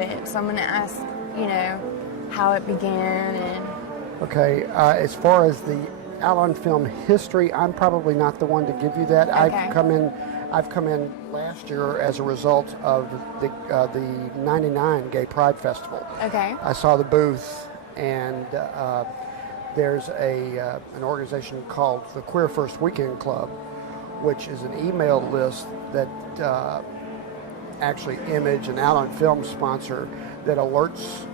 it. So I'm going to ask, how it began and... Okay, as far as the Out on Film history, I'm probably not the one to give you that. Okay. I've come in last year as a result of the '99 Gay Pride Festival. Okay. I saw the booth, and there's an organization called the Queer First Weekend Club, which is an email list that actually Image and Out on Film sponsor that alerts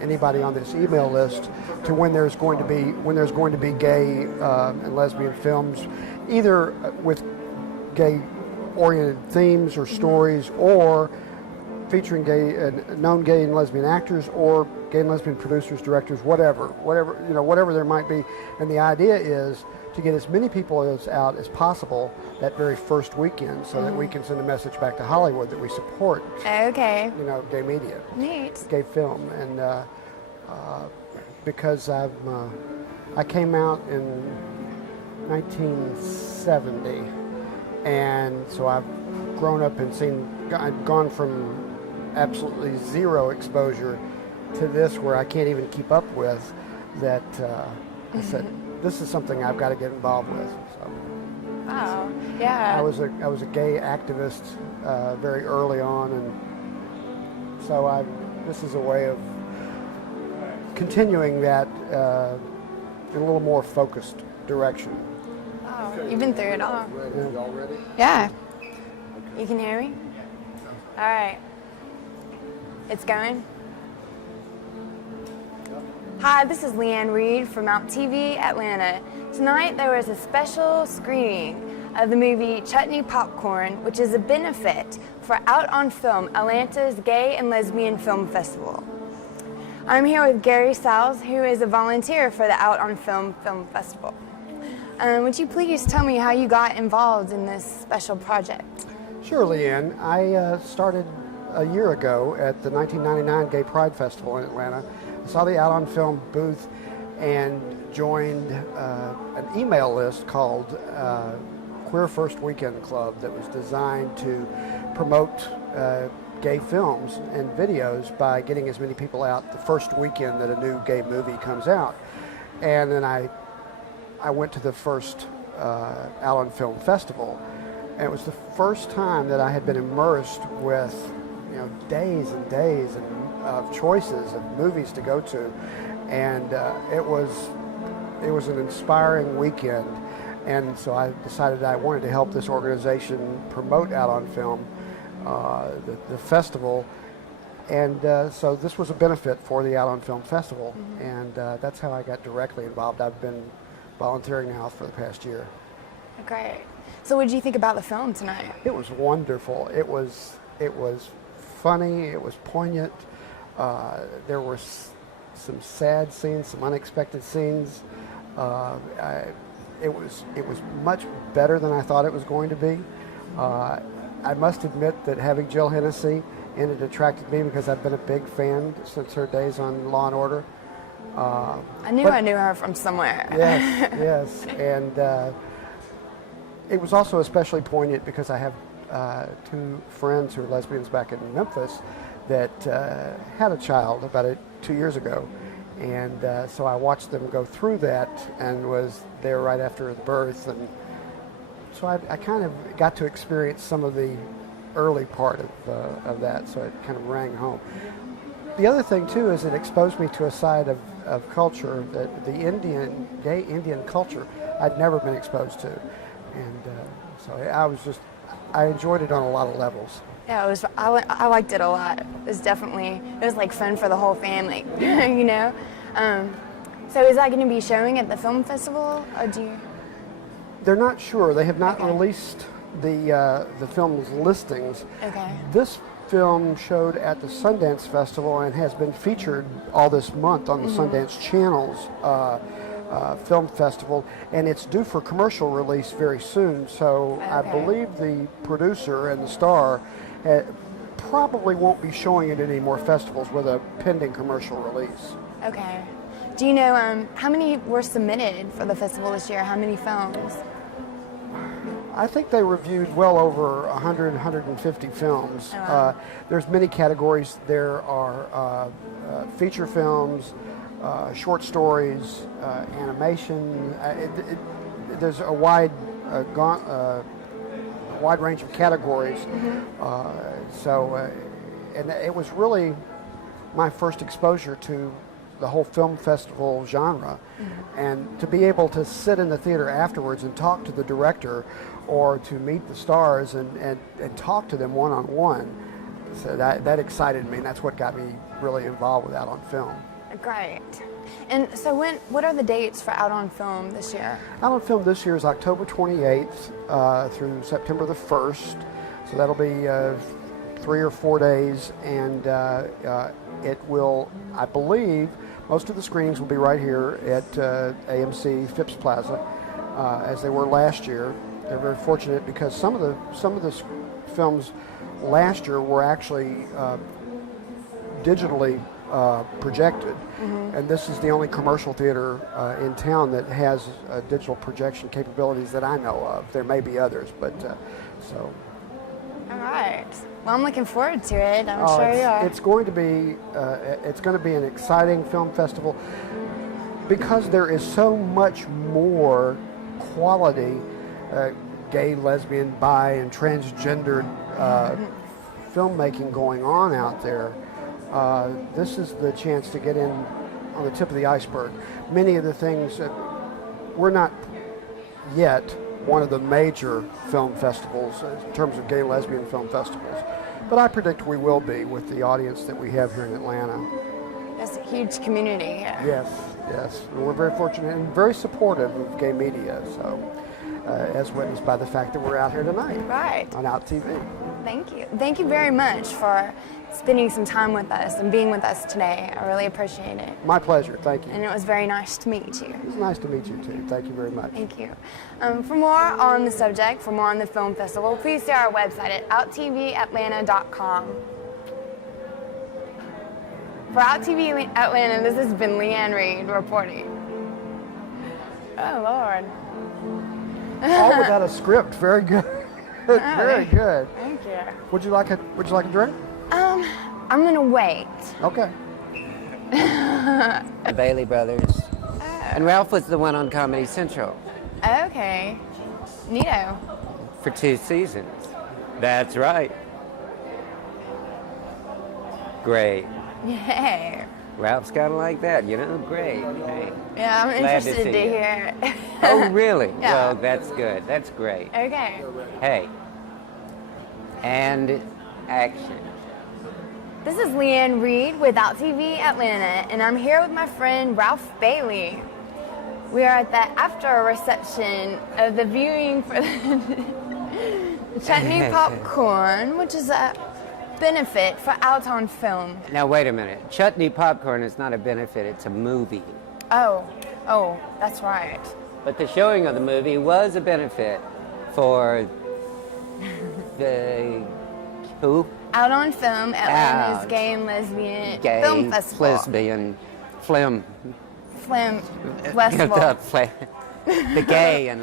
anybody on this email list to when there's going to be gay and lesbian films, either with gay-oriented themes or stories, or featuring known gay and lesbian actors, or gay and lesbian producers, directors, whatever there might be. And the idea is to get as many people out as possible that very first weekend, so that we can send a message back to Hollywood that we support. Okay. Gay media. Neat. Gay film, and because I came out in 1970, and so I've grown up and I've gone from absolutely zero exposure to this, where I can't even keep up with that. I said, this is something I've got to get involved with. So, wow. Yeah. I was a gay activist very early on, and so this is a way of continuing that in a little more focused direction. Wow. You've been through it all. Yeah. Y'all ready? Yeah. You can hear me? All right. It's going. Hi, this is Leanne Reed from Mount TV, Atlanta. Tonight there was a special screening of the movie Chutney Popcorn, which is a benefit for Out on Film, Atlanta's Gay and Lesbian Film Festival. I'm here with Gary South, who is a volunteer for the Out on Film Film Festival. Would you please tell me how you got involved in this special project? Sure, Leanne. I started a year ago at the 1999 Gay Pride Festival in Atlanta. I saw the Out on Film booth and joined an email list called Queer First Weekend Club that was designed to promote gay films and videos by getting as many people out the first weekend that a new gay movie comes out. And then I went to the first Out on Film festival, and it was the first time that I had been immersed with days and days of choices of movies to go to, and it was an inspiring weekend. And so I decided I wanted to help this organization promote Out on Film, the festival, and so this was a benefit for the Out on Film Festival, and that's how I got directly involved. I've been volunteering now for the past year. Great. So what did you think about the film tonight? It was wonderful. It was funny. It was poignant. There were some sad scenes, some unexpected scenes. It was much better than I thought it was going to be. I must admit that having Jill Hennessy in it attracted me because I've been a big fan since her days on Law and Order. I knew her from somewhere. Yes, yes, and it was also especially poignant because I have two friends who are lesbians back in Memphis that had a child about 2 years ago, and so I watched them go through that and was there right after the birth, and so I kind of got to experience some of the early part of that, so it kind of rang home. The other thing too is it exposed me to a side of culture, that the gay Indian culture I'd never been exposed to, and so I enjoyed it on a lot of levels. Yeah, I liked it a lot. It was like fun for the whole family, So is that going to be showing at the film festival, or do you? They're not sure. They have not released the film's listings. Okay. This film showed at the Sundance Festival and has been featured all this month on the Sundance Channel's film festival, and it's due for commercial release very soon. So I believe the producer and the star probably won't be showing it at any more festivals with a pending commercial release. Okay. Do you know how many were submitted for the festival this year? How many films? I think they reviewed well over 100, 150 films. Oh, wow. There's many categories. There are feature films, short stories, animation. There's a wide range of categories. And it was really my first exposure to the whole film festival genre. And to be able to sit in the theater afterwards and talk to the director or to meet the stars and talk to them one-on-one, so that excited me, and that's what got me really involved with Out on Film. Great. And so what are the dates for Out on Film this year? Out on Film this year is October 28th through September the 1st, so that'll be 3 or 4 days, and it will, I believe, most of the screenings will be right here at AMC Phipps Plaza, as they were last year. They're very fortunate because some of the films last year were actually digitally projected, and this is the only commercial theater in town that has digital projection capabilities that I know of. There may be others, but so. All right. Well, I'm looking forward to it. I'm sure you are. It's going to be an exciting film festival because there is so much more quality gay, lesbian, bi, and transgendered filmmaking going on out there. This is the chance to get in on the tip of the iceberg. Many of the things that we're not yet one of the major film festivals in terms of gay, lesbian film festivals, but I predict we will be with the audience that we have here in Atlanta. It's a huge community here. Yes. We're very fortunate and very supportive of gay media, so as witnessed by the fact that we're out here tonight. Right. On Out TV. Thank you. Thank you very much for spending some time with us and being with us today. I really appreciate it. My pleasure. Thank you. And it was very nice to meet you. It was nice to meet you too. Thank you very much. Thank you. For more on the subject, for more on the film festival, please see our website at outtvatlanta.com. For Out TV Atlanta, this has been Leanne Reed reporting. Oh, Lord. All without a script. Very good. Very good. Thank you. Would you like a drink? I'm gonna wait. Okay. The Bailey Brothers. And Ralph was the one on Comedy Central Okay. Neato. for 2 seasons. That's right. Great. Yay. Ralph's kind of like that, you know? Great. Hey. Yeah, I'm Glad to interested see to you. hear. Oh, really? Yeah. Well, that's good. That's great. Okay. Hey. And action. This is Leanne Reed with Out TV Atlanta, and I'm here with my friend Ralph Bailey. We are at the after reception of the viewing for the Chutney Popcorn, which is a benefit for Out on Film. Now, wait a minute. Chutney Popcorn is not a benefit, it's a movie. Oh, that's right. But the showing of the movie was a benefit for the who? Out on Film, Atlanta's Out. Gay and Lesbian Gay, Film Festival. lesbian, flim. Festival. The gay and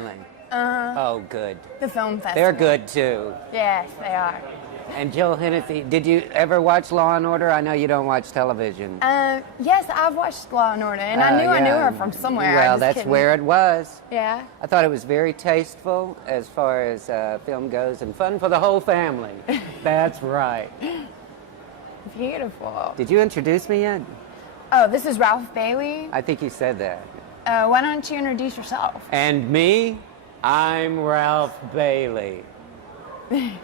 oh, good. The Film Festival. They're good too. Yes, they are. And Jill Hennessy, did you ever watch Law and Order? I know you don't watch television. Yes, I've watched Law and Order, and I knew her from somewhere. Well, I just that's couldn't- where it was. Yeah. I thought it was very tasteful as far as film goes and fun for the whole family. That's right. Beautiful. Did you introduce me yet? Oh, this is Ralph Bailey. I think you said that. Why don't you introduce yourself? And me, I'm Ralph Bailey.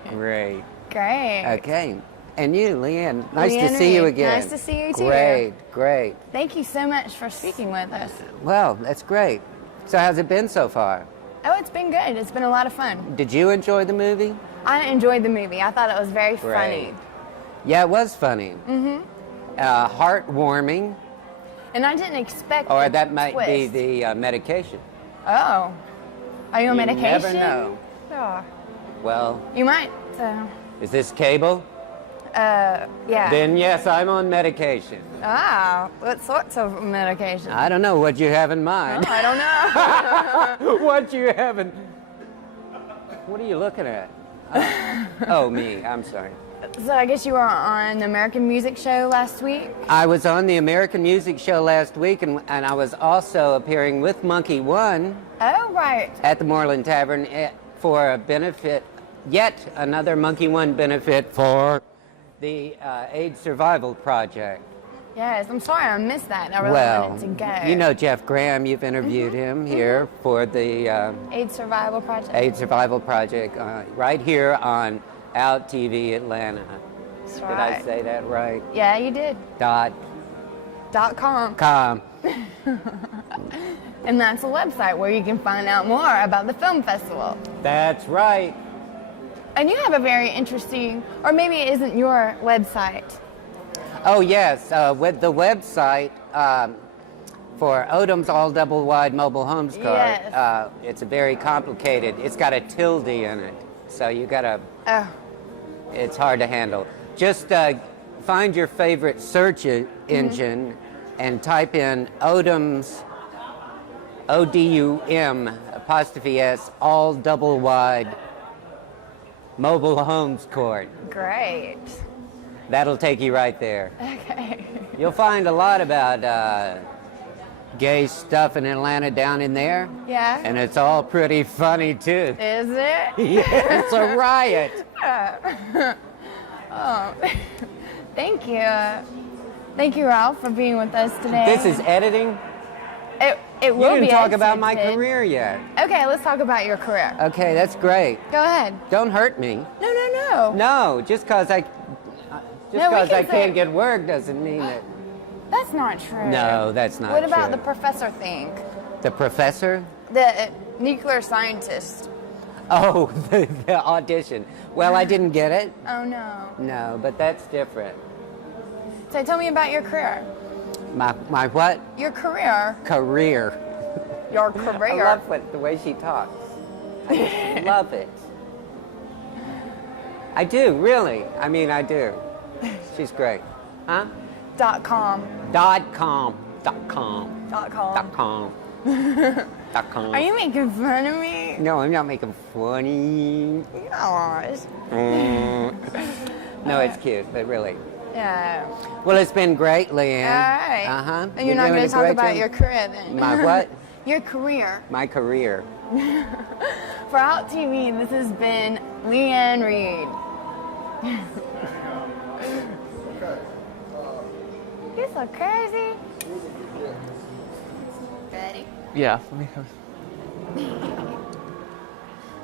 Great. Great. Okay. And you, Leanne, nice Leanne to see you Reed. again. Nice to see you too. Great. Thank you so much for speaking with us. Well, that's great. So how's it been so far? Oh, it's been good. It's been a lot of fun. Did you enjoy the movie? I enjoyed the movie. I thought it was very funny. Yeah, it was funny. Mm-hmm. Heartwarming. And I didn't expect Or the that might be twist. the medication. Oh. Are you on You medication? never know. Oh. Well, You might. is this cable? Yeah. Then yes, I'm on medication. Ah, what sorts of medication? I don't know what you have in mind. I don't know. What you have in... What are you looking at? Oh, me. I'm sorry. So I guess you were on the American Music Show last week? I was on the American Music Show last week, and I was also appearing with Monkey One Oh, right. at the Moreland Tavern for a benefit, yet another Monkey One benefit for the AIDS Survival Project. Yes, I'm sorry I missed that. I really Well, wanted to go. you know Jeff Graham, you've interviewed him here for the AIDS Survival Project. AIDS Survival Project right here on Out TV Atlanta. That's Did right. I say that right? Yeah, you did. .com. .com. And that's a website where you can find out more about the film festival. That's right. And you have a very interesting, or maybe it isn't your website. Oh yes, with the website for Odom's All Double Wide Mobile Homes Card. Yes. It's a very complicated. It's got a tilde in it, so you gotta. Oh, It's hard to handle. Just find your favorite search engine and type in Odom's ODUM apostrophe S All Double Wide Mobile Homes Court. great. That'll take you right there. Okay. You'll find a lot about gay stuff in Atlanta down in there. Yeah? And it's all pretty funny too. Is it? Yeah, it's a riot. Oh, thank you. Thank you, Ralph, for being with us today. This is editing. It You will didn't be talk about my edited. career yet. Okay, let's talk about your career. Okay, that's great. Go ahead. Don't hurt me. No. No, just because I No, we can say- can't get work doesn't mean that. That's not true. No, that's not What about true. the professor thing? The professor? The nuclear scientist. Oh, the audition. Well, I didn't get it. Oh, no. No, but that's different. So tell me about your career. My what? Your career. Career. Your I career. love the way she talks. I just love it. I do, really. I mean, I do. She's great. Huh? .com. .com. .com. .com. .com. .com. Are you making fun of me? No, I'm not making funny. Gosh. No, it's cute, but really. Yeah. Well, it's been great, Leanne. All right. Uh-huh. And you're not going to talk about your job. career then? My what? Your career. My career. For Out TV, this has been Leanne Reed. You're so crazy. Ready? Yeah.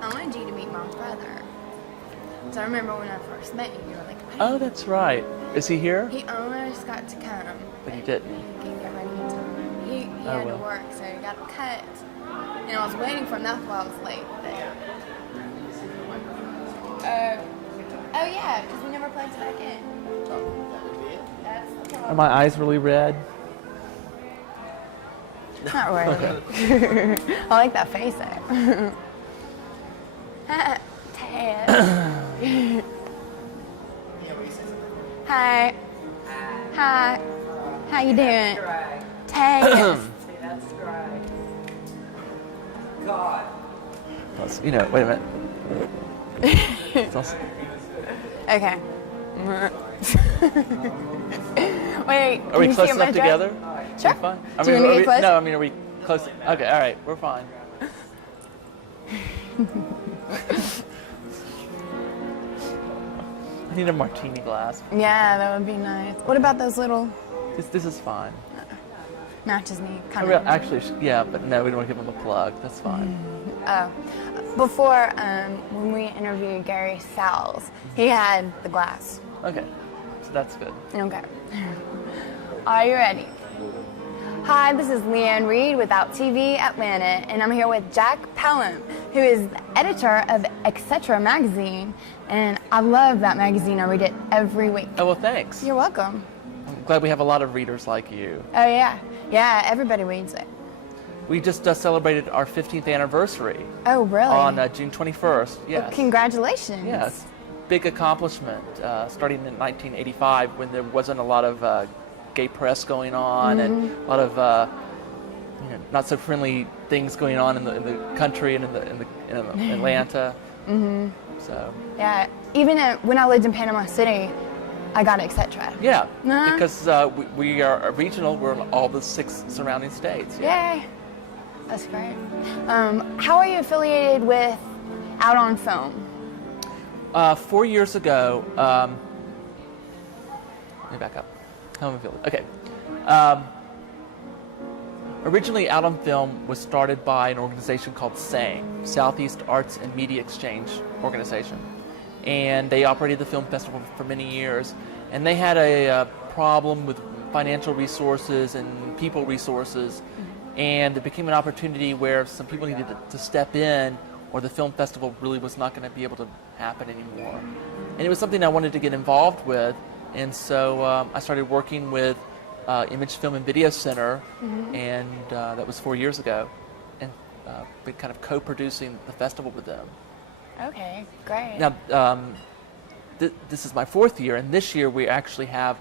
I wanted you to meet my brother. So I remember when I first met you, you were like, Oh, that's right. Is he here? he almost got to come. But he didn't. He couldn't get ready in time. He Oh, had to well. work, so he got cut. And I was waiting for him. That's why I was late. Oh yeah, because we never plugged it back in. That's the Are problem. my eyes really red? Not really. I like that face though. Ted. Hi. Hi. How you doing? Ted. That's right. God. You know, wait a minute. It's also- Okay. Wait. Are we can you close see my enough dress? together? Sure. Are we fine? Do you want to are get close? No, I mean, are we close? Okay, all right, we're fine. I need a martini glass. Yeah, that would be nice. What about those little This is fine. matches me? I Kind mean, of. actually, yeah, but no, we don't want to give him a plug. That's fine. Before, when we interviewed Gary Salles, he had the glass. Okay, so that's good. Okay. Are you ready? Hi, this is Leanne Reed with Out TV Atlanta, and I'm here with Jack Pelham, who is the editor of Etc. magazine, and I love that magazine. I read it every week. Oh, well, thanks. You're welcome. I'm glad we have a lot of readers like you. Oh yeah, everybody reads it. We just celebrated our 15th anniversary Oh really? on June 21st. Yes. Well, congratulations. Yes. Big accomplishment, starting in 1985 when there wasn't a lot of gay press going on and a lot of not so friendly things going on in the country and in Atlanta. So Yeah, even when I lived in Panama City, I got etc. yeah, Uh-huh. because we are regional. We're in all the 6 surrounding states. Yay, that's great. How are you affiliated with Out on Film? 4 years ago, let me back up. How am I feeling? Okay. Originally, Out on Film was started by an organization called SAME, Southeast Arts and Media Exchange Organization. And they operated the film festival for many years. And they had a problem with financial resources and people resources. And it became an opportunity where some people needed to step in, or the film festival really was not going to be able to happen anymore. And it was something I wanted to get involved with. And so I started working with Image Film and Video Center, and that was 4 years ago, and been kind of co-producing the festival with them. Okay, great. Now, this is my 4th year, and this year we actually have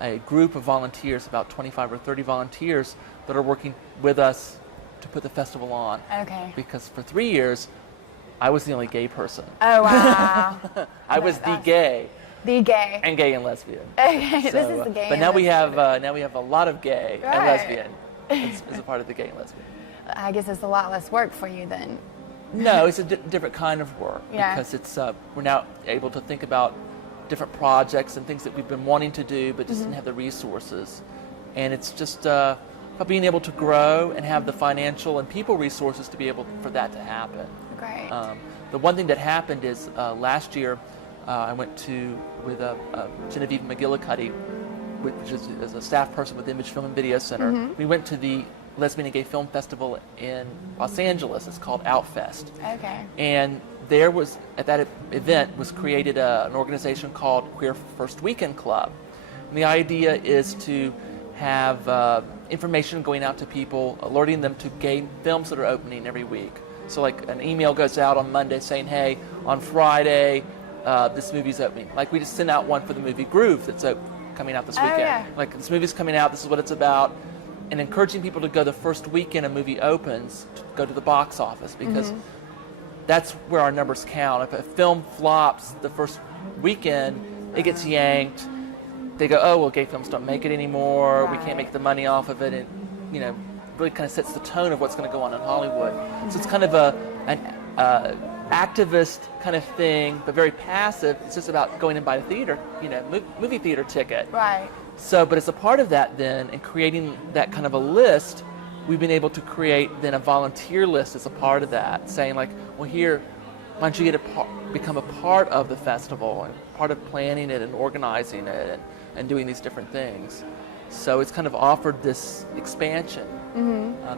a group of volunteers, about 25 or 30 volunteers, that are working with us to put the festival on. Okay. Because for 3 years, I was the only gay person. Oh, wow. I was the gay. The gay. And gay and lesbian. Okay, So, this is the gay. but and now we lesbian. have a lot of gay and Right. lesbian as a part of the gay and lesbian. I guess it's a lot less work for you then. No, it's a different kind of work, Yeah. because it's we're now able to think about different projects and things that we've been wanting to do but just didn't have the resources. And it's just about being able to grow and have the financial and people resources to be able for that to happen. Great. The one thing that happened is last year I went with Genevieve McGillicuddy, which is a staff person with Image Film and Video Center. We went to the Lesbian and Gay Film Festival in Los Angeles. It's called Outfest. Okay. And there was, at that event, was created an organization called Queer First Weekend Club. And the idea is to have information going out to people, alerting them to gay films that are opening every week. So like an email goes out on Monday saying, hey, on Friday, this movie's opening. Like we just sent out one for the movie Groove that's coming out this weekend. Yeah. Like this movie's coming out, this is what it's about. And encouraging people to go the first weekend a movie opens, to go to the box office, because that's where our numbers count. If a film flops the first weekend, it gets yanked. They go, oh, well, gay films don't make it anymore. We can't make the money off of it. And, really kind of sets the tone of what's going to go on in Hollywood. So it's kind of an activist kind of thing, but very passive. It's just about going and buying a theater, movie theater ticket. Right. So, but as a part of that then, and creating that kind of a list, we've been able to create then a volunteer list as a part of that, saying like, well, here, why don't you become a part of the festival and part of planning it and organizing it and doing these different things. So it's kind of offered this expansion,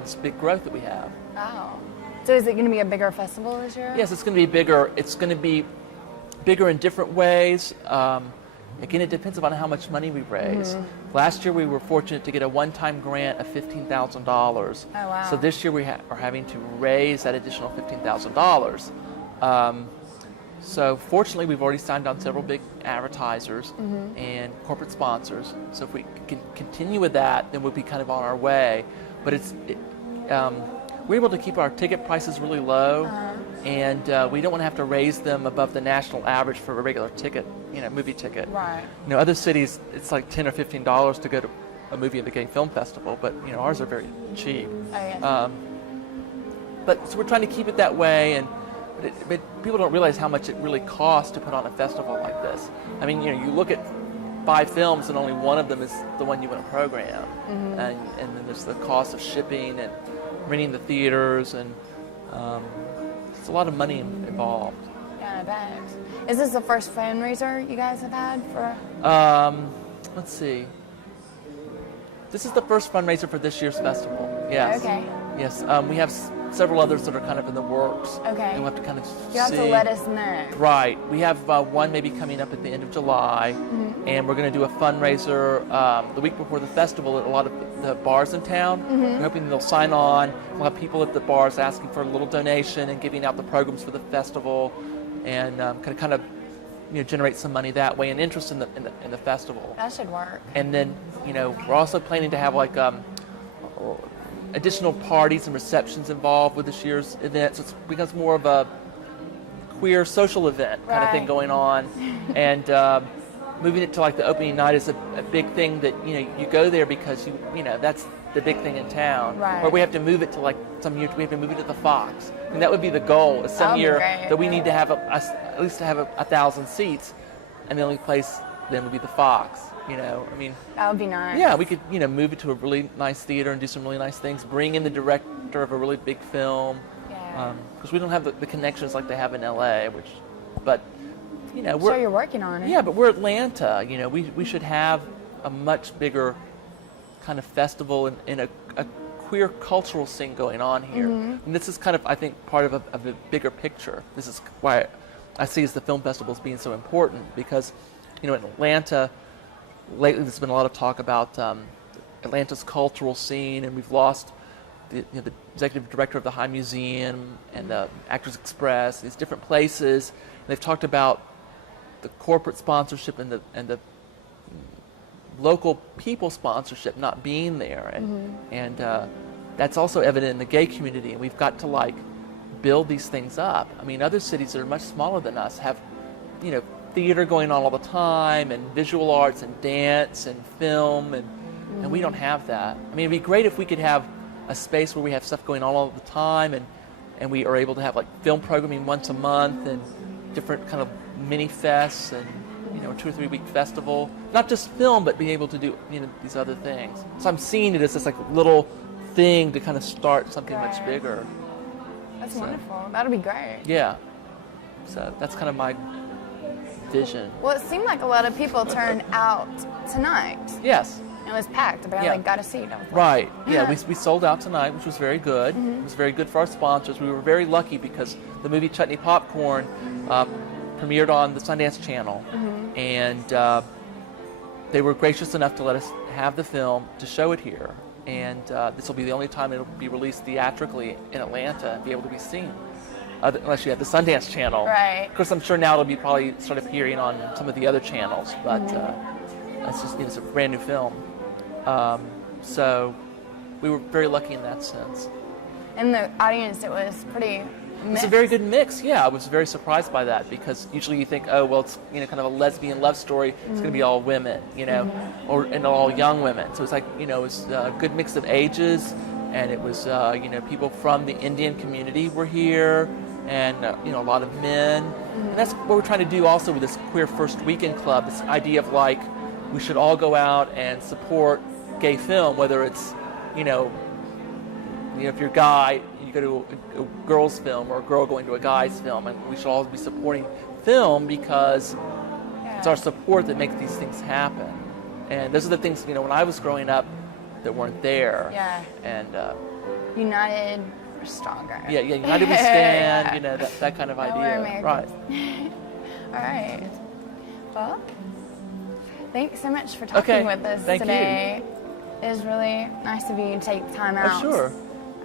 this big growth that we have. Wow. So is it going to be a bigger festival this year? Yes, it's going to be bigger. It's going to be bigger in different ways. Again, it depends upon how much money we raise. Last year, we were fortunate to get a one-time grant of $15,000. Oh, wow. So this year, we are having to raise that additional $15,000. So fortunately, we've already signed on several big advertisers and corporate sponsors. So if we can continue with that, then we'll be kind of on our way. But we're able to keep our ticket prices really low, and we don't want to have to raise them above the national average for a regular ticket, movie ticket. Right. Other cities, it's like $10 or $15 to go to a movie at the Gay Film Festival, but ours are very cheap. Oh, yeah. But so we're trying to keep it that way, but people don't realize how much it really costs to put on a festival like this. I mean, you look at 5 films and only one of them is the one you want to program, and then there's the cost of shipping and renting the theaters, and it's a lot of money involved. Yeah, I bet. Is this the first fundraiser you guys have had for? Let's see. This is the first fundraiser for this year's festival. Yes. Okay. Yes. We have several others that are kind of in the works. Okay. And we'll have to kind of You have to let us know. Right. We have one maybe coming up at the end of July, and we're going to do a fundraiser the week before the festival at a lot of the bars in town. We're hoping they'll sign on. We'll have people at the bars asking for a little donation and giving out the programs for the festival, and kind of generate some money that way and interest in the festival. That should work. And then we're also planning to have like additional parties and receptions involved with this year's event, so it becomes more of a queer social event kind of thing Right. going on, and moving it to like the opening night is a big thing that you go there because that's the big thing in town. Right. Or we have to move it to like some year we have to move it to the Fox, and that would be the goal. Is some That'd be year great. that we need to have at least to have 1,000 seats, and the only place then would be the Fox. I mean. That would be nice. Yeah, we could, move it to a really nice theater and do some really nice things. Bring in the director of a really big film, Yeah. because we don't have the connections like they have in LA. But I'm we're sure you're working on it. yeah, but we're Atlanta. We should have a much bigger kind of festival and a queer cultural scene going on here. Mm-hmm. And this is kind of, I think, part of a bigger picture. This is why I see the film festival as being so important, because in Atlanta. Lately, there's been a lot of talk about Atlanta's cultural scene, and we've lost the executive director of the High Museum and the Actors Express, these different places. And they've talked about the corporate sponsorship and the local people sponsorship not being there, and that's also evident in the gay community. And we've got to build these things up. I mean, other cities that are much smaller than us have, theater going on all the time, and visual arts and dance and film, and we don't have that. I mean, it'd be great if we could have a space where we have stuff going on all the time, and we are able to have film programming once a month and different kind of mini fests and a 2 or 3 week festival, not just film, but being able to do these other things. So I'm seeing it as this little thing to kind of start something much Right. bigger. That's wonderful. That'll be great. Yeah. So that's kind of my vision. Well, it seemed like a lot of people turned out tonight. Yes. It was packed. I barely Yeah. got a seat. I was like, Right. Yeah, we sold out tonight, which was very good. It was very good for our sponsors. We were very lucky because the movie Chutney Popcorn premiered on the Sundance Channel, and they were gracious enough to let us have the film to show it here. And this will be the only time it will be released theatrically in Atlanta and be able to be seen. Unless you have the Sundance Channel. Right. Of course, I'm sure now it'll be probably start appearing on some of the other channels, but it's just it's a brand new film. So we were very lucky in that sense. In the audience, it was pretty mixed. It's a very good mix. Yeah, I was very surprised by that, because usually you think, oh well, it's kind of a lesbian love story. It's going to be all women, and all young women. So it's it was a good mix of ages, and it was people from the Indian community were here, and a lot of men. And that's what we're trying to do also with this Queer First Weekend Club. This idea of we should all go out and support gay film, whether it's if you're a guy, you go to a girl's film, or a girl going to a guy's film, and we should all be supporting film because it's our support that makes these things happen. And those are the things when I was growing up that weren't there. Yeah. And United, we're stronger. yeah, united we stand. Yeah. That kind of We're idea. Americans. Right. All right. Well, thanks so much for talking with us Thank today. It was really nice of you to take the time out. Oh, sure.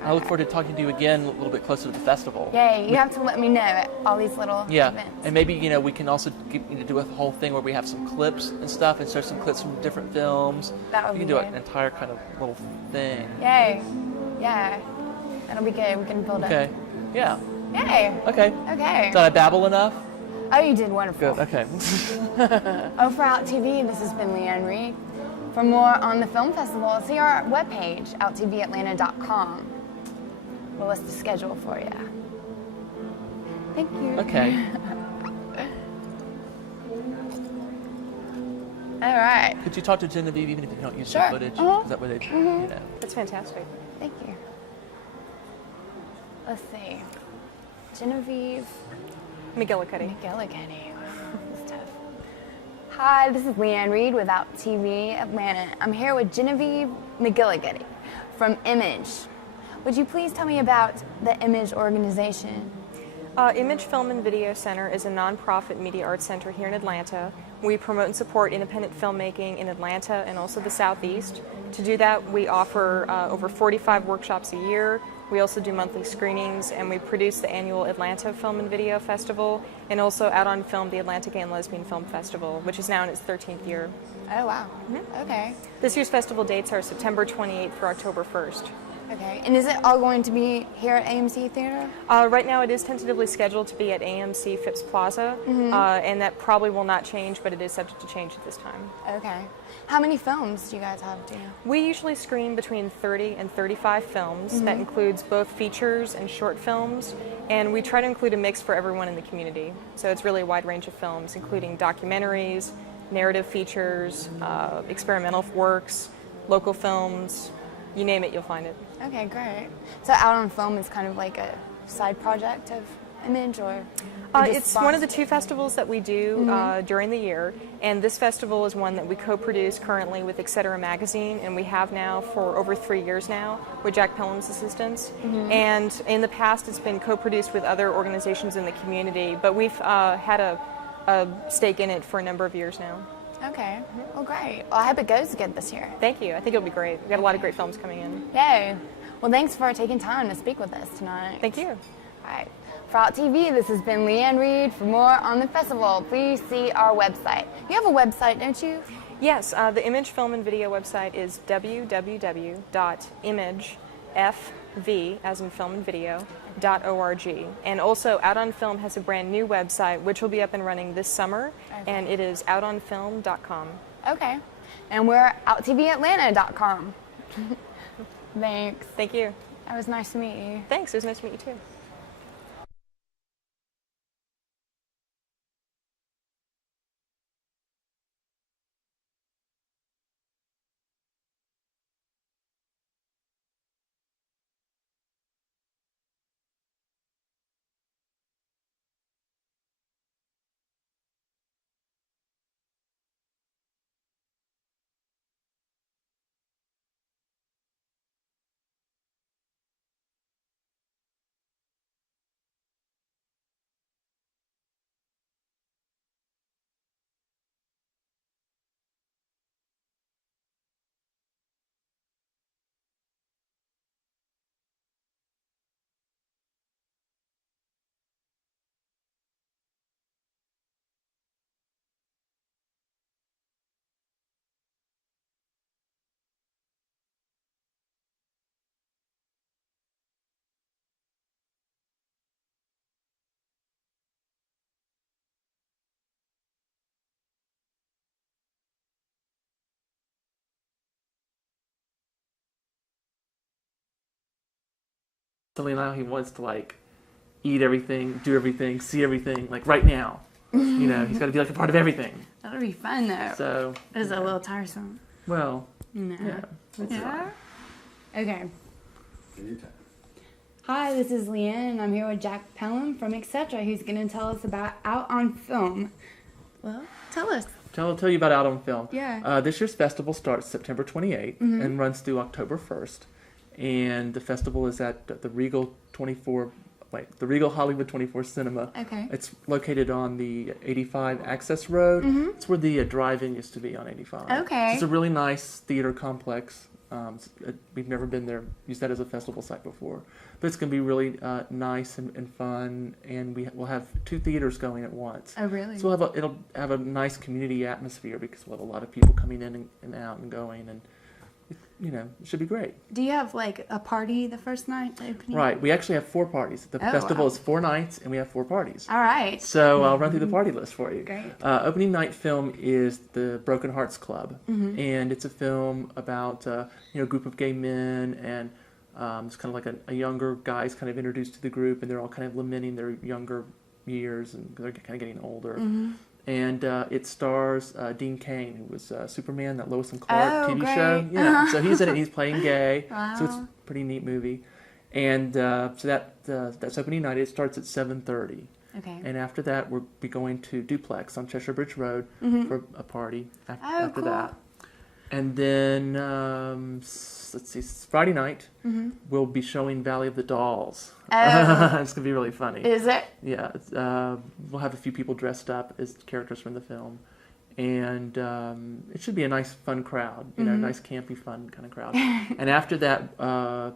I look forward to talking to you again a little bit closer to the festival. Yay, you have to let me know at all these little Yeah, events. and maybe we can also do a whole thing where we have some clips and stuff, and show some clips from different films. That would we can be do good. an entire kind of little thing. Yay. Yeah. That'll be good. We can build Okay. up. Yeah. Yay. Okay. Okay. Did I babble enough? Oh, you did wonderful. Good. Okay. For Out TV, this has been Leanne Reed. For more on the film festival, see our webpage, outtvatlanta.com. We'll list the schedule for you. Thank you. Okay. All right. Could you talk to Genevieve even if you don't use Sure. the footage? Uh-huh. Is that what they? That's fantastic. Thank you. Let's see. Genevieve McGillicuddy. McGillicuddy. That's tough. Hi, this is Leanne Reed with Out TV Atlanta. I'm here with Genevieve McGillicuddy from Image. Would you please tell me about the Image organization? Image Film and Video Center is a nonprofit media arts center here in Atlanta. We promote and support independent filmmaking in Atlanta and also the Southeast. To do that, we offer over 45 workshops a year. We also do monthly screenings, and we produce the annual Atlanta Film and Video Festival, and also Out on Film, the Atlanta Gay and Lesbian Film Festival, which is now in its 13th year. Oh, wow. Okay. This year's festival dates are September 28th through October 1st. Okay, and is it all going to be here at AMC Theater? Right now it is tentatively scheduled to be at AMC Phipps Plaza, and that probably will not change, but it is subject to change at this time. Okay. How many films do you guys have, do you know? We usually screen between 30 and 35 films. That includes both features and short films, and we try to include a mix for everyone in the community. So it's really a wide range of films, including documentaries, narrative features, experimental works, local films, you name it, you'll find it. Okay, great. So Out on Film is kind of like a side project of Image, or it's one of the two festivals that we do during the year, and this festival is one that we co-produce currently with Etc. Magazine, and we have now for over 3 years now with Jack Pelham's assistance. And in the past it's been co-produced with other organizations in the community, but we've had a stake in it for a number of years now. Okay, well great. Well, I hope it goes good this year. Thank you. I think it'll be great. We've got a lot of great films coming in. Yay. Well, thanks for taking time to speak with us tonight. Thank you. All right. For Out TV, this has been Leanne Reed. For more on the festival, please see our website. You have a website, don't you? Yes, the Image Film and Video website is www.imagefv, as in film and video, .org. And also, Out on Film has a brand new website, which will be up and running this summer, and it is outonfilm.com. Okay. And we're outtvatlanta.com. Thanks. Thank you. That was nice to meet you. Thanks. It was nice to meet you, too. Something now he wants to like eat everything, do everything, see everything, like right now. You know, he's got to be like a part of everything. That'll be fun, though. So It's a little tiresome. well, No. yeah. That's Yeah? Okay. Hi, this is Leanne, and I'm here with Jack Pelham from Etc., who's going to tell us about Out on Film. Well, tell us. I'll tell you about Out on Film. Yeah. This year's festival starts September 28th and runs through October 1st. And the festival is at the Regal Hollywood 24 Cinema. Okay. It's located on the 85 Access Road. It's where the drive-in used to be on 85. Okay. It's a really nice theater complex. We've never been there, used that as a festival site before. But it's going to be really nice and fun, and we'll have 2 theaters going at once. Oh, really? So it'll have a nice community atmosphere because we'll have a lot of people coming in and out and going, and you know, it should be great. Do you have, like, a party the first night, the opening? Right. We actually have 4 parties. The festival is 4 nights, and we have 4 parties. All right. So I'll run through the party list for you. Great. Opening night film is The Broken Hearts Club, and it's a film about a group of gay men, and it's kind of like a younger guys kind of introduced to the group, and they're all kind of lamenting their younger years, and they're kind of getting older. And it stars Dean Cain, who was Superman, that Lois and Clark TV great. show. Yeah, so he's in it. He's playing gay. Wow. So it's a pretty neat movie. And so that's opening night. It starts at 7:30. Okay. And after that, we'll be going to Duplex on Cheshire Bridge Road for a party after cool. that. And then, let's see, Friday night, we'll be showing Valley of the Dolls. Oh. It's going to be really funny. Is it? Yeah, we'll have a few people dressed up as characters from the film. And it should be a nice, fun crowd, nice, campy, fun kind of crowd. And after that,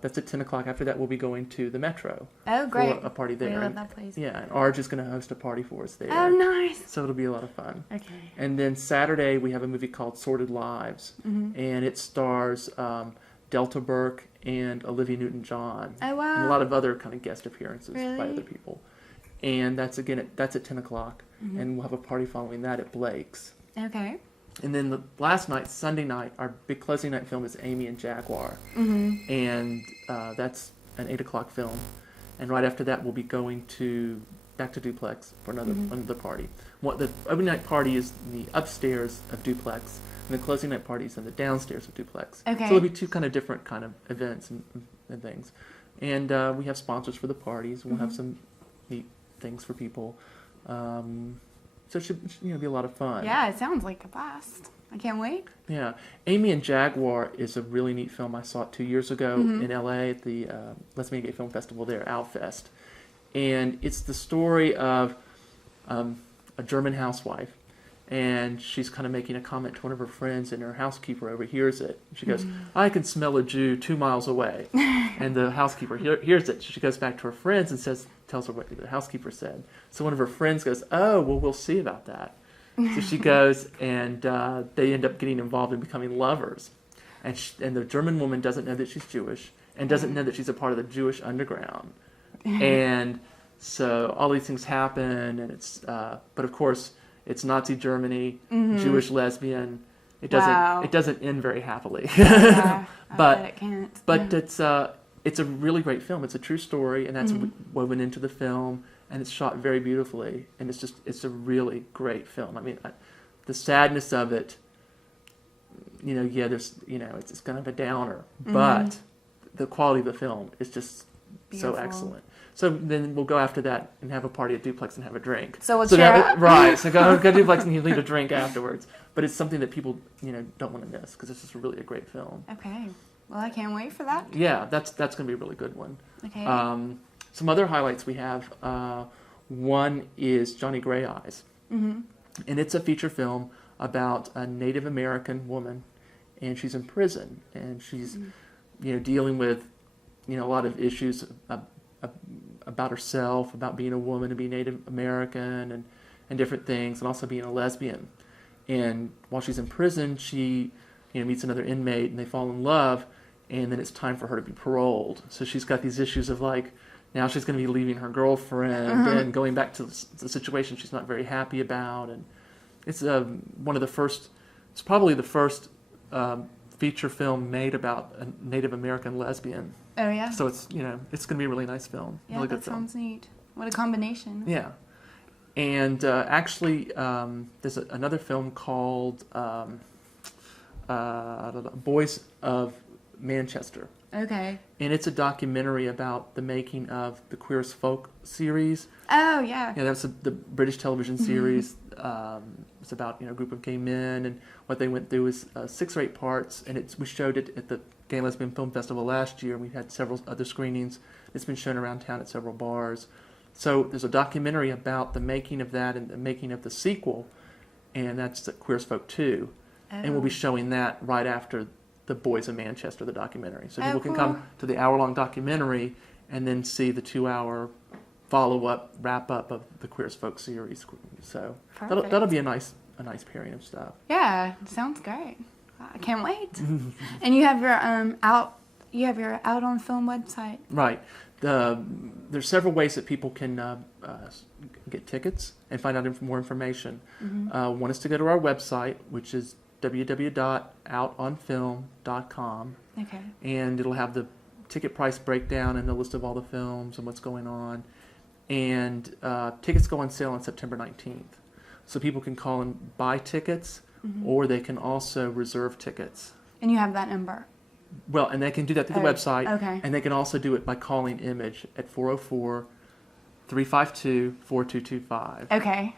that's at 10 o'clock. After that, we'll be going to the Metro Oh, great. for a party there. We love And- that place. Yeah, and Arj is going to host a party for us there. Oh, nice. So it'll be a lot of fun. Okay. And then Saturday, we have a movie called Sordid Lives. And it stars Delta Burke and Olivia Newton-John. Oh, wow. And a lot of other kind of guest appearances by Really? other people. And that's at 10 o'clock. And we'll have a party following that at Blake's. Okay. And then the last night, Sunday night, our big closing night film is Amy and Jaguar. And that's an 8 o'clock film. And right after that, we'll be going back to Duplex for another party. The opening night party is in the upstairs of Duplex, and the closing night party is in the downstairs of Duplex. Okay. So there'll be two kind of different kind of events and things. And we have sponsors for the parties. We'll have some neat things for people. So it should be a lot of fun. Yeah, it sounds like a blast. I can't wait. Yeah. Amy and Jaguar is a really neat film. I saw it 2 years ago in LA at the Lesbian Gay Film Festival there, Outfest. And it's the story of a German housewife. And she's kind of making a comment to one of her friends, and her housekeeper overhears it. She goes, I can smell a Jew 2 miles away. And the housekeeper hears it. She goes back to her friends and tells her what the housekeeper said. So one of her friends goes, oh, well, we'll see about that. So she goes, and they end up getting involved and becoming lovers. And the German woman doesn't know that she's Jewish and doesn't know that she's a part of the Jewish underground. And so all these things happen, and but of course, it's Nazi Germany, Jewish lesbian. It doesn't end very happily. Yeah, but it can't. But it's a really great film. It's a true story, and that's woven into the film, and it's shot very beautifully, and it's a really great film. I mean, the sadness of it, there's it's kind of a downer, but the quality of the film is just Beautiful. so excellent. So then we'll go after that and have a party at Duplex and have a drink. So we'll cheer up. Right. So go to Duplex and you leave a drink afterwards. But it's something that people don't want to miss because it's just really a great film. Okay. Well, I can't wait for that. Yeah, that's going to be a really good one. Okay. Some other highlights we have. One is Johnny Gray Eyes, and it's a feature film about a Native American woman, and she's in prison, and she's dealing with a lot of issues about herself, about being a woman and being Native American and different things, and also being a lesbian. And while she's in prison, she meets another inmate, and they fall in love, and then it's time for her to be paroled. So she's got these issues of now she's going to be leaving her girlfriend and going back to the situation she's not very happy about. And it's it's probably the first feature film made about a Native American lesbian. Oh, yeah? So it's it's going to be a really nice film. Yeah, really that good film. sounds neat. What a combination. Yeah. And actually, there's another film called Boys of Manchester. Okay. And it's a documentary about the making of the Queer as Folk series. Oh, yeah. Yeah, that's the British television series. It's about a group of gay men, and what they went through is 6 or 8 parts. And we showed it at the Gay and Lesbian Film Festival last year. We had several other screenings. It's been shown around town at several bars. So there's a documentary about the making of that and the making of the sequel, and that's the Queer as Folk 2. Oh. And we'll be showing that right after the Boys of Manchester, the documentary. So people can cool. come to the hour-long documentary and then see the 2-hour follow-up, wrap-up of the Queer as Folk series. So that'll be a nice pairing of stuff. Yeah, sounds great. I can't wait. And you have your out on film website. Right. There's several ways that people can get tickets and find out more information. One is to go to our website, which is www.outonfilm.com. Okay. And it'll have the ticket price breakdown and the list of all the films and what's going on. And tickets go on sale on September 19th. So people can call and buy tickets, or they can also reserve tickets. And you have that number. Well, and they can do that through the website. Okay. And they can also do it by calling Image at 404-352-4225. Okay.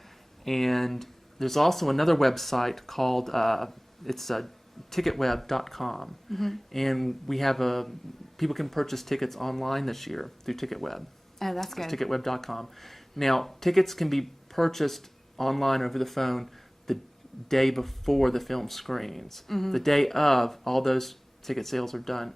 And there's also another website called ticketweb.com. And we have people can purchase tickets online this year through TicketWeb. Oh, that's good. Ticketweb.com. Now, tickets can be purchased online over the phone the day before the film screens. The day of, all those ticket sales are done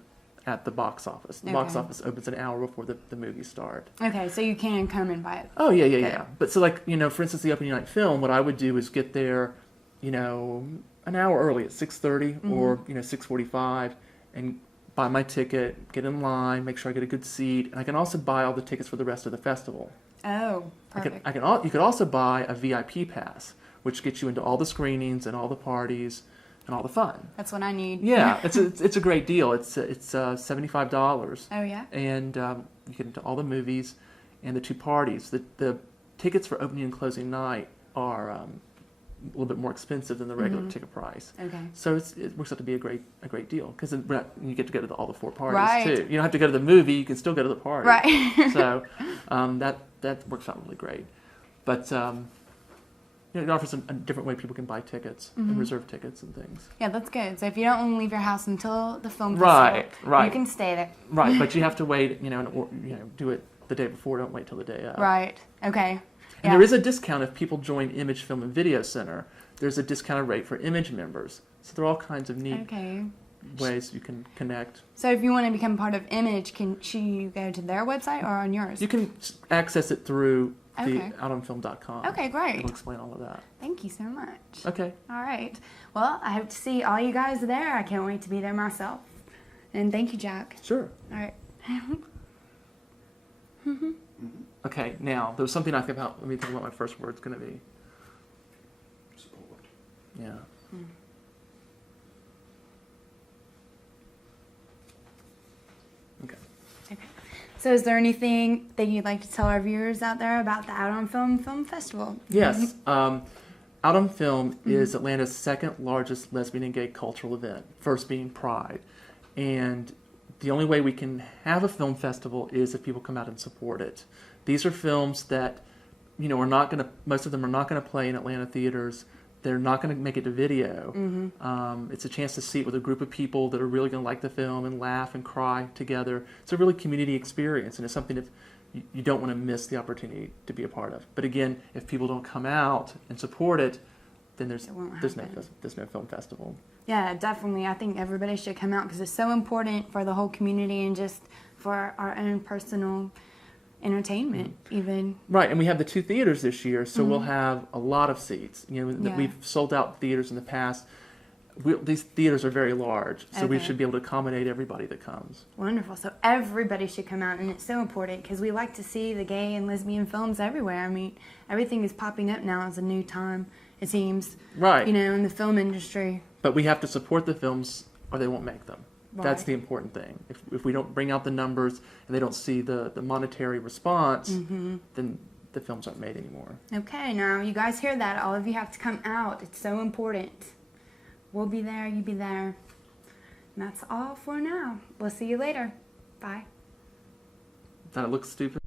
at the box office. The box office opens an hour before the movies start. Okay, so you can come and buy it. Oh, yeah. But so for instance, the opening night film, what I would do is get there, an hour early at 6:30 or 6:45, and buy my ticket, get in line, make sure I get a good seat, and I can also buy all the tickets for the rest of the festival. Oh, perfect. You could also buy a VIP pass, which gets you into all the screenings and all the parties and all the fun. That's what I need. Yeah, it's a great deal. It's $75. Oh, yeah? And you get into all the movies and the two parties. The tickets for opening and closing night are a little bit more expensive than the regular ticket price. Okay. So it works out to be a great deal because you get to go to all the four parties Right. too. You don't have to go to the movie; you can still go to the party. Right. So that works out really great. But it offers a different way people can buy tickets and reserve tickets and things. Yeah, that's good. So if you don't want to leave your house until the film Right, festival, right. you can stay there. Right, but you have to wait. Do it the day before. Don't wait till the day of. Right. Okay. And Yeah. there is a discount if people join Image Film and Video Center. There's a discounted rate for Image members. So there are all kinds of neat Okay. ways you can connect. So if you want to become part of Image, can you go to their website or on yours? You can access it through Okay. the outonfilm.com. Okay, great. It'll explain all of that. Thank you so much. Okay. All right. Well, I hope to see all you guys there. I can't wait to be there myself. And thank you, Jack. Sure. All right. Okay, now, there was something I think about. Let me think about my first word's going to be. Support. Yeah. Okay. Okay. So is there anything that you'd like to tell our viewers out there about the Out on Film Festival? Yes. Out on Film is Atlanta's second largest lesbian and gay cultural event, first being Pride. And the only way we can have a film festival is if people come out and support it. These are films that, are not going to, most of them are not going to play in Atlanta theaters. They're not going to make it to video. It's a chance to see it with a group of people that are really going to like the film and laugh and cry together. It's a really community experience, and it's something that you don't want to miss the opportunity to be a part of. But again, if people don't come out and support it, then there's no film festival. Yeah, definitely. I think everybody should come out because it's so important for the whole community and just for our own personal entertainment, even. Right, and we have the two theaters this year, so we'll have a lot of seats. Yeah. We've sold out theaters in the past. These theaters are very large, so we Okay. should be able to accommodate everybody that comes. Wonderful. So everybody should come out, and it's so important because we like to see the gay and lesbian films everywhere. I mean, everything is popping up now as a new time, it seems, Right. in the film industry. But we have to support the films or they won't make them. That's Right. the important thing. If we don't bring out the numbers and they don't see the monetary response, then the films aren't made anymore. Okay, now you guys hear that. All of you have to come out. It's so important. We'll be there, you be there. And that's all for now. We'll see you later. Bye. Does that look stupid?